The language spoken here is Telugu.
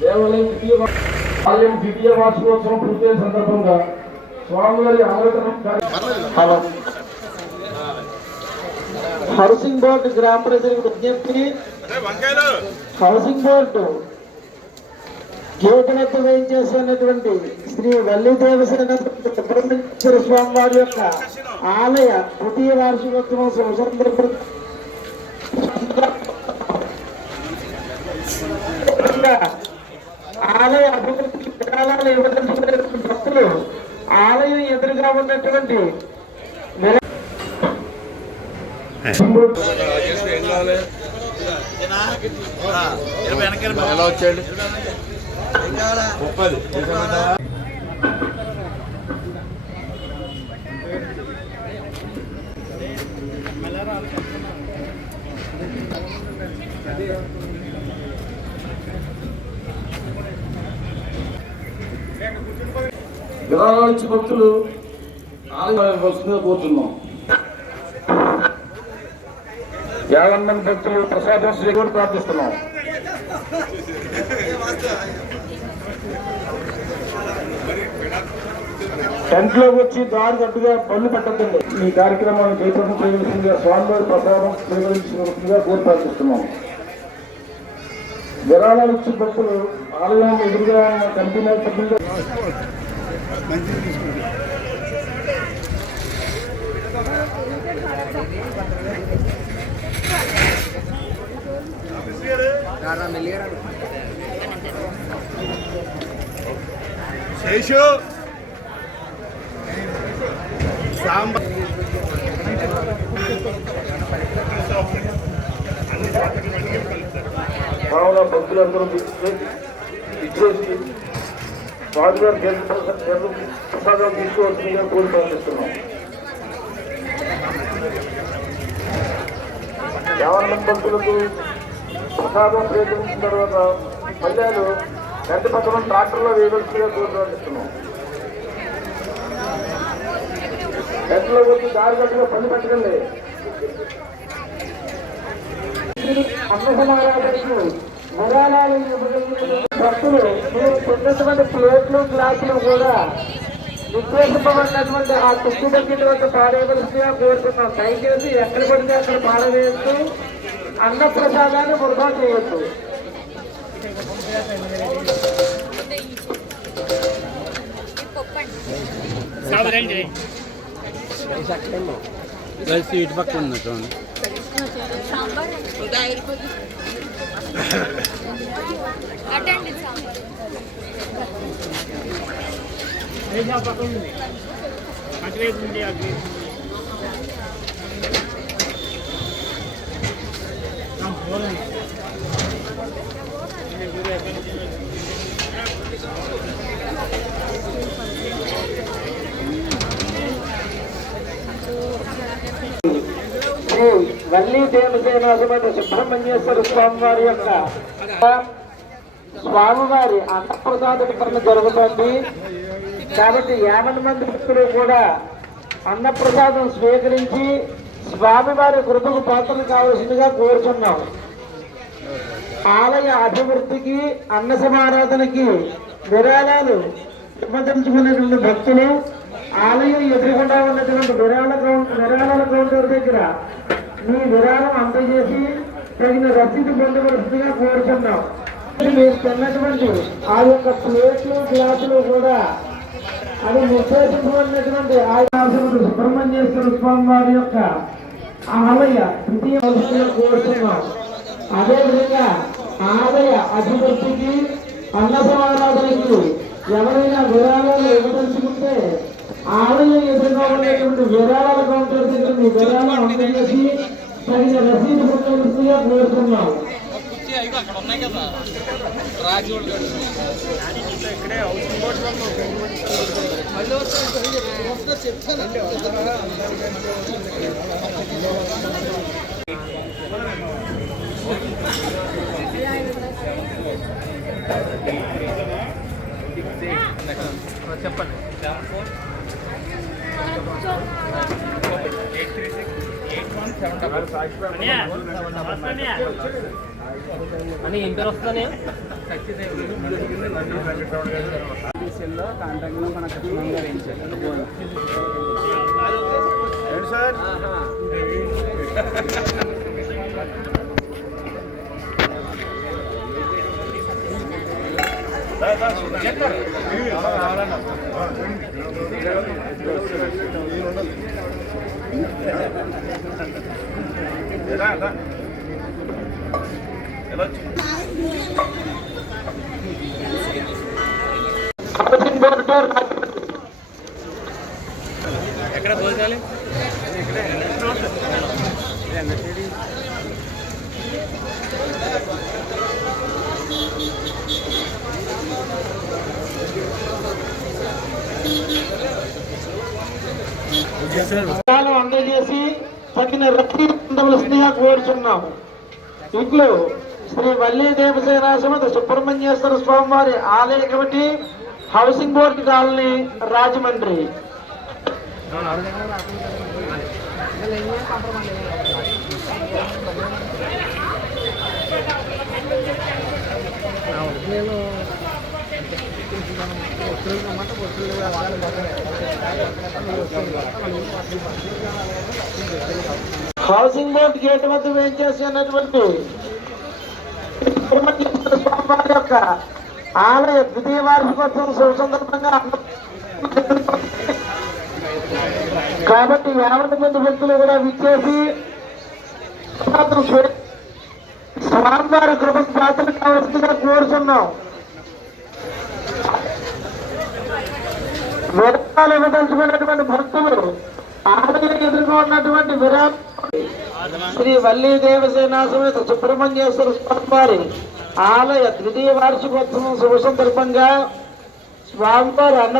దేవాలయం ద్వితీయ వార్షికోత్సవం పూర్తయిన సందర్భంగా స్వామివారి హలో హౌసింగ్ బోర్డు గ్రామ ప్రజలకు విజ్ఞప్తి. హౌసింగ్ బోర్డు గేదెలతో వేయించేసినటువంటి శ్రీ వల్లి దేవసేన సుబ్రహ్మణ్యేశ్వర స్వామి వారి యొక్క ఆలయ ద్వితీయ వార్షికోత్సవం సందర్భంగా ఆలయ అభివృద్ధి విరాళాలు ఇవ్వదలుచుకునేటువంటి భక్తులు ఆలయం ఎదురుగా ఉన్నటువంటి విరాళాలు ఇచ్చి భక్తులు ఆలయం వస్తుందిగా కోరుతున్నాం. 50 మంది భక్తులు ప్రసాదం శ్రీగురు ప్రార్థిస్తున్నాం. టెంట్లోకి వచ్చి దారి అడ్డుగా పళ్ళు పెట్టద్దండి. ఈ కార్యక్రమాన్ని జయప్రదం చేయవలసిందిగా స్వామివారి ప్రసాదం స్వీకరించవలసిందిగా కోరి ప్రార్థిస్తున్నాం. విరాళాలు ఇచ్చి భక్తులు ఆలయం ఎదురుగా కమిటీ సభ్యులుగా కావున భక్తులందరూ ఇచ్చేసి స్వామివారి ప్రసాదం తీసుకోవాల్సిందిగా కోరి ప్రార్థిస్తున్నాం. 50 మంది భక్తులకు ప్రసాదం స్వీకరించిన తర్వాత పల్లెలు గంట పక్కన ట్రాక్టర్లో వేయవలసిందిగా కోరి ప్రార్థిస్తున్నాం. గంటలో వచ్చి దారి గంటలో పని పెట్టకండి. అన్నసమారాధనకు విరాళాలు భక్తులు పెట్టినటువంటి ప్లేట్లు గ్లాసులు కూడా నిర్దేశింపబడినటువంటి ఆ తుక్కు దగ్గర పాడేయవలసిగా కోరుతున్నాం. దయచేసి ఎక్కడ పడితే అక్కడ పాడవేయద్దు. అన్న ప్రసాదాన్ని వృధా చేయొద్దు. ఇటు పక్క ఉంది చూడండి. శ్రీ వల్లి దేవసేన సుబ్రహ్మణ్యేశ్వర స్వామి వారి యొక్క స్వామివారి అన్నప్రసాద వితరణ జరుగుతుంది. కాబట్టి 50 మంది భక్తులు కూడా అన్నప్రసాదం స్వీకరించి స్వామివారి కృపకు పాత్రలు కావలసిందిగా కోరుచున్నాం. ఆలయ అభివృద్ధికి అన్న సమారాధనకి విరాళాలు సంబంధించుకున్నటువంటి భక్తులు ఆలయం ఎదురుగుండా ఉన్నటువంటి విరాళాల కౌంటర్ దగ్గర మీ విరాళం అందజేసి తగిన రసీదు పొందవలసిందిగా కోరుచున్నాం. మీరు తిన్నటువంటి ఆ యొక్క ప్లేట్లు గ్లాసులు కూడా అది నిర్దేశించబడినటువంటి సుబ్రహ్మణ్యేశ్వర స్వామి వారి యొక్క ఆలయ ద్వితీయ కోరుతున్నాం. అదేవిధంగా ఆలయ అభివృద్ధికి అన్న సమారాధనకి ఎవరైనా విరాళాలు ఇవ్వదలుచుకుంటే ఆలయం ఎదురుగా ఉండేటువంటి విరాళాల కౌంటర్ దగ్గర మీ విరాళం అందజేసి తగిన రసీదు పొందవలసిందిగా కోరుతున్నాం. చెప్పండి. 836 81 7 అని ఏం పేరు వస్తుందని ఆఫీసుల్లో కాంట్రాక్ట్లో మన కస్టమర్ గారు ఏం చేయాలి సార్ ఎక్కడ పోతాలి అందజేసి తగిన రక్షణ పొందవలసిందిగా కోరుచున్నాం. ఇంట్లో శ్రీ వల్లి దేవసేన సమేత సుబ్రహ్మణ్యేశ్వర స్వామివారి ఆలయ committee, housing board colony, Rajahmundry. Housing board gate వద్ద వేయించేసినటువంటి స్వామివారి యొక్క ఆలయ ద్వితీయ వార్షికోత్సవం శుభ సందర్భంగా కాబట్టి 50 మంది భక్తులు కూడా విచ్చేసి స్వామివారి కృపకు పాత్రలు కావాల్సిందిగా కోరుతున్నాం. విరాళాలు ఇవ్వదలుచుకున్నటువంటి భక్తులు ఆలయం ఎదురుగా ఉన్నటువంటి విరాళ శ్రీ వల్లి దేవసేన సమేత సుబ్రహ్మణ్యేశ్వర స్వామివారి ఆలయ ద్వితీయ వార్షికోత్సవం శుభ సందర్భంగా స్వామివారి అన్న